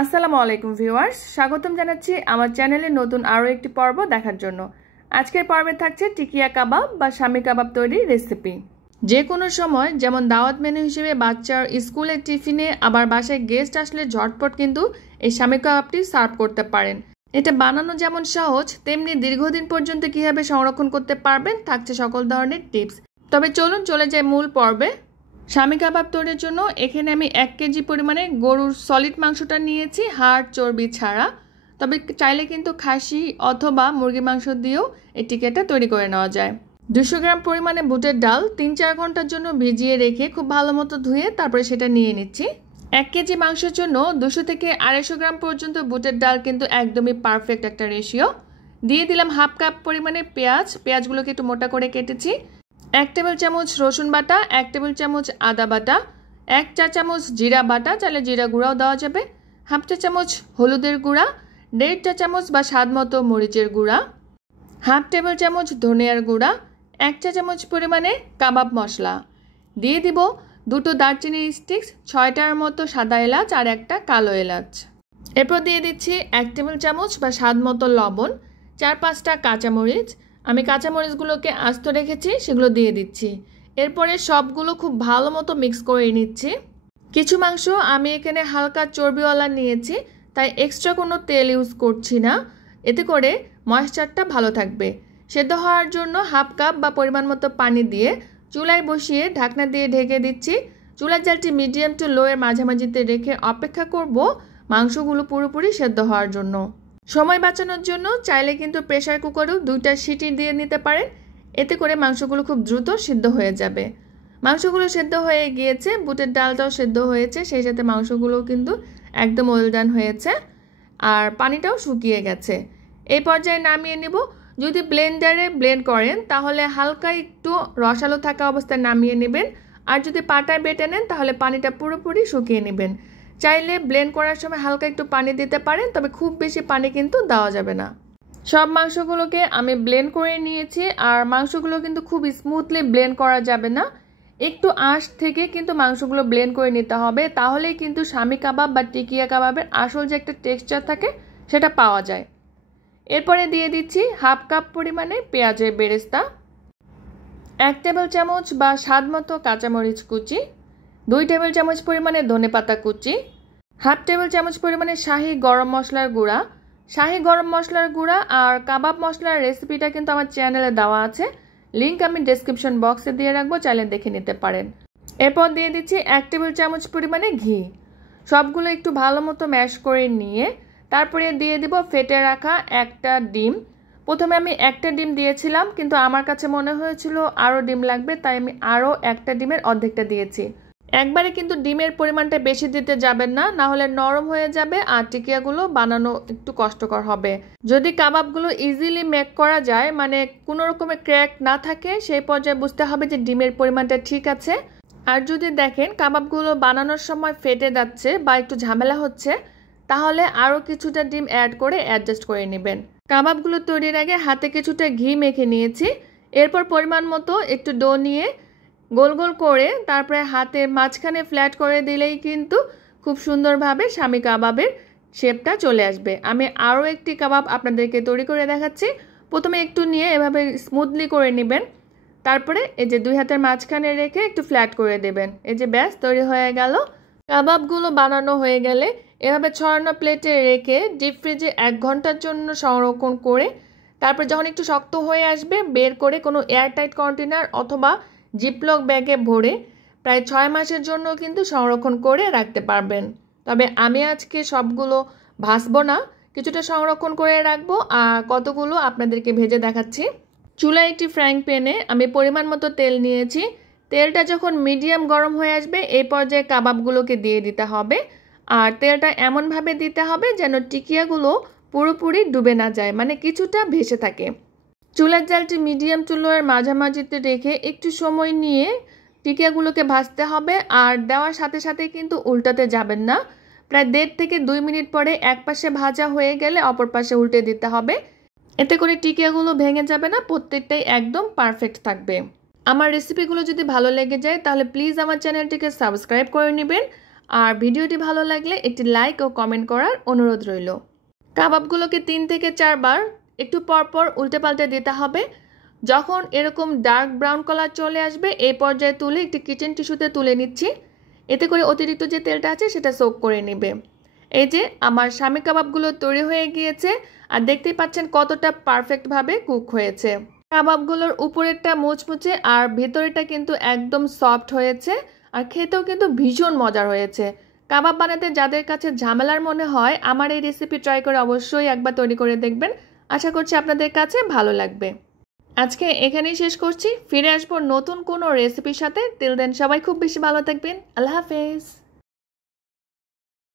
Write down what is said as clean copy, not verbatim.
আসসালামু আলাইকুম ভিউয়ার্স, স্বাগতম জানাচ্ছি আমার চ্যানেলে নতুন আরও একটি পর্ব দেখার জন্য। আজকের পর্বে থাকছে টিকিয়া কাবাব বা শামি কাবাব তৈরির রেসিপি। যে কোনো সময় যেমন দাওয়াত মেনু হিসেবে বাচ্চার স্কুলের টিফিনে, আবার বাসায় গেস্ট আসলে ঝটপট কিন্তু এই শামি কাবাবটি সার্ভ করতে পারেন। এটা বানানো যেমন সহজ, তেমনি দীর্ঘদিন পর্যন্ত কীভাবে সংরক্ষণ করতে পারবেন থাকছে সকল ধরনের টিপস। তবে চলুন চলে যাই মূল পর্বে। শামি কাবাব তৈরির জন্য এখানে আমি 1 কেজি পরিমাণে গরুর সলিড মাংসটা নিয়েছি, হাড় চর্বি ছাড়া। তবে চাইলে কিন্তু খাসি অথবা মুরগির মাংস দিয়েও এই টিকিয়াটা তৈরি করে নেওয়া যায়। 200 গ্রাম পরিমাণে বুটের ডাল 3-4 ঘন্টার জন্য ভিজিয়ে রেখে খুব ভালো মতো ধুয়ে তারপরে সেটা নিয়ে নিচ্ছি। 1 কেজি মাংসের জন্য 200 থেকে 250 গ্রাম পর্যন্ত বুটের ডাল কিন্তু একদমই পারফেক্ট একটা রেশিও। দিয়ে দিলাম হাফ কাপ পরিমাণে পেঁয়াজগুলোকে একটু মোটা করে কেটেছি। 1 টেবিল চামচ রসুন বাটা, 1 টেবিল চামচ আদা বাটা, 1 চা চামচ জিরা বাটা, চাইলে জিরা গুঁড়াও দেওয়া যাবে, হাফ চা চামচ হলুদের গুঁড়া, 1.5 চা চামচ বা স্বাদ মতো মরিচের গুঁড়া, হাফ টেবিল চামচ ধনিয়ার গুঁড়া, 1 চা চামচ পরিমাণে কাবাব মশলা। দিয়ে দিব 2টো দারচিনির স্টিক্স, 6টার মতো সাদা এলাচ আর 1টা কালো এলাচ। এরপর দিয়ে দিচ্ছি 1 টেবিল চামচ বা স্বাদ মতো লবণ, 4-5টা কাঁচামরিচ। আমি কাঁচামরিচগুলোকে আস্ত রেখেছি, সেগুলো দিয়ে দিচ্ছি। এরপরে সবগুলো খুব ভালো মতো মিক্স করে নিচ্ছি। কিছু মাংস আমি এখানে হালকা চর্বিওয়ালা নিয়েছি, তাই এক্সট্রা কোনো তেল ইউজ করছি না, এতে করে ময়েশ্চারটা ভালো থাকবে। সেদ্ধ হওয়ার জন্য হাফ কাপ বা পরিমাণ মতো পানি দিয়ে চুলায় বসিয়ে ঢাকনা দিয়ে ঢেকে দিচ্ছি। চুলার জালটি মিডিয়াম টু লো এর মাঝামাঝিতে রেখে অপেক্ষা করব মাংসগুলো পুরোপুরি সেদ্ধ হওয়ার জন্য। সময় বাঁচানোর জন্য চাইলে কিন্তু প্রেসার কুকারেও 2টা সিটি দিয়ে নিতে পারেন, এতে করে মাংসগুলো খুব দ্রুত সিদ্ধ হয়ে যাবে। মাংসগুলো সেদ্ধ হয়ে গিয়েছে, বুটের ডালটাও সেদ্ধ হয়েছে, সেই সাথে মাংসগুলোও কিন্তু একদম ওয়েল ডান হয়েছে, আর পানিটাও শুকিয়ে গেছে। এই পর্যায়ে নামিয়ে নেব। যদি ব্লেন্ডারে ব্লেন্ড করেন তাহলে হালকা একটু রসালো থাকা অবস্থায় নামিয়ে নেবেন, আর যদি পাটায় বেটে নেন তাহলে পানিটা পুরোপুরি শুকিয়ে নেবেন। চাইলে ব্লেন্ড করার সময় হালকা একটু পানি দিতে পারেন, তবে খুব বেশি পানি কিন্তু দেওয়া যাবে না। সব মাংসগুলোকে আমি ব্লেন্ড করে নিয়েছি, আর মাংসগুলো কিন্তু খুব স্মুথলি ব্লেন্ড করা যাবে না, একটু আঁশ থেকে কিন্তু মাংসগুলো ব্লেন্ড করে নিতে হবে, তাহলেই কিন্তু শামি কাবাব বা টিকিয়া কাবাবের আসল যে একটা টেক্সচার থাকে সেটা পাওয়া যায়। এরপরে দিয়ে দিচ্ছি হাফ কাপ পরিমাণে পেঁয়াজের বেরেস্তা, 1 টেবিল চামচ বা স্বাদ মতো কাঁচামরিচ কুচি, 2 টেবিল চামচ পরিমাণে ধনেপাতা কুচি, হাফ টেবিল চামচ পরিমাণে শাহি গরম মশলার গুঁড়া। শাহি গরম মশলার গুঁড়া আর কাবাব মশলার রেসিপিটা কিন্তু আমার চ্যানেলে দেওয়া আছে, লিঙ্ক আমি ডেসক্রিপশন বক্সে দিয়ে রাখবো, চাইলে দেখে নিতে পারেন। এরপর দিয়ে দিচ্ছি 1 টেবিল চামচ পরিমাণে ঘি। সবগুলো একটু ভালো মতো ম্যাশ করে নিয়ে তারপরে দিয়ে দিব ফেটে রাখা 1টা ডিম। প্রথমে আমি 1টা ডিম দিয়েছিলাম, কিন্তু আমার কাছে মনে হয়েছিল আরও ডিম লাগবে, তাই আমি আরও 1টা ডিমের অর্ধেকটা দিয়েছি। একবারে কিন্তু ডিমের পরিমাণটা বেশি দিতে যাবেন না, না হলে নরম হয়ে যাবে আর টিকিয়াগুলো বানানো একটু কষ্টকর হবে। যদি কাবাবগুলো ইজিলি মেক করা যায়, মানে কোনো রকমের ক্র্যাক না থাকে, সেই পর্যায়ে বুঝতে হবে যে ডিমের পরিমাণটা ঠিক আছে। আর যদি দেখেন কাবাবগুলো বানানোর সময় ফেটে যাচ্ছে বা একটু ঝামেলা হচ্ছে, তাহলে আরও কিছুটা ডিম অ্যাড করে অ্যাডজাস্ট করে নেবেন। কাবাবগুলো তৈরির আগে হাতে কিছুটা ঘি মেখে নিয়েছি। এরপর পরিমাণ মতো একটু ডো নিয়ে গোল গোল করে তারপরে হাতের মাঝখানে ফ্ল্যাট করে দিলেই কিন্তু খুব সুন্দরভাবে শামি কাবাবের শেপটা চলে আসবে। আমি আরও একটি কাবাব আপনাদেরকে তৈরি করে দেখাচ্ছি। প্রথমে একটু নিয়ে এভাবে স্মুথলি করে নেবেন, তারপরে এই যে 2 হাতের মাঝখানে রেখে একটু ফ্ল্যাট করে দেবেন। এই যে ব্যাস তৈরি হয়ে গেল। কাবাবগুলো বানানো হয়ে গেলে এভাবে ছড়ানো প্লেটে রেখে ডিপ ফ্রিজে 1 ঘন্টার জন্য সংরক্ষণ করে তারপর যখন একটু শক্ত হয়ে আসবে বের করে কোনো এয়ারটাইট কন্টেনার অথবা জিপলক ব্যাগে ভরে প্রায় 6 মাসের জন্য কিন্তু সংরক্ষণ করে রাখতে পারবেন। তবে আমি আজকে সবগুলো ভাজবো না, কিছুটা সংরক্ষণ করে রাখবো, আর কতগুলো আপনাদেরকে ভেজে দেখাচ্ছি। চুলায় একটি ফ্রাইং প্যানে আমি পরিমাণ মতো তেল নিয়েছি। তেলটা যখন মিডিয়াম গরম হয়ে আসবে এই পর্যায়ে কাবাবগুলোকে দিয়ে দিতে হবে, আর তেলটা এমনভাবে দিতে হবে যেন টিকিয়াগুলো পুরোপুরি ডুবে না যায়, মানে কিছুটা ভেসে থাকে। চুলার জালটি মিডিয়াম টু লো এর মাঝামাঝিতে রেখে একটু সময় নিয়ে টিকিয়াগুলোকে ভাজতে হবে, আর দেওয়ার সাথে সাথে কিন্তু উল্টাতে যাবেন না। প্রায় 1.5 থেকে 2 মিনিট পরে এক পাশে ভাজা হয়ে গেলে অপর পাশে উল্টে দিতে হবে, এতে করে টিকিয়াগুলো ভেঙে যাবে না, প্রত্যেকটাই একদম পারফেক্ট থাকবে। আমার রেসিপিগুলো যদি ভালো লেগে যায় তাহলে প্লিজ আমার চ্যানেলটিকে সাবস্ক্রাইব করে নেবেন, আর ভিডিওটি ভালো লাগলে একটি লাইক ও কমেন্ট করার অনুরোধ রইল। কাবাবগুলোকে 3 থেকে 4 বার একটু পরপর উল্টে পাল্টে দিতে হবে। যখন এরকম ডার্ক ব্রাউন কালার চলে আসবে এই পর্যায়ে তুলে একটি কিচেন টিস্যুতে তুলে নিচ্ছি। এতে করে অতিরিক্ত যে তেলটা আছে সেটা সোক করে নেবে। এই যে আমার শামি কাবাবগুলো তৈরি হয়ে গিয়েছে আর দেখতেই পাচ্ছেন কতটা পারফেক্টভাবে কুক হয়েছে। কাবাবগুলোর উপরেরটা মুচমুচে আর ভেতরেরটা কিন্তু একদম সফট হয়েছে আর খেতেও কিন্তু ভীষণ মজার হয়েছে। কাবাব বানাতে যাদের কাছে ঝামেলার মনে হয় আমার এই রেসিপি ট্রাই করে অবশ্যই একবার তৈরি করে দেখবেন। আশা করছি আপনাদের কাছে ভালো লাগবে। আজকে এখানেই শেষ করছি। ফিরে আসবো নতুন কোনো রেসিপির সাথে। টিল দেন সবাই খুব বেশি ভালো থাকবেন। আল্লাহ হাফেজ।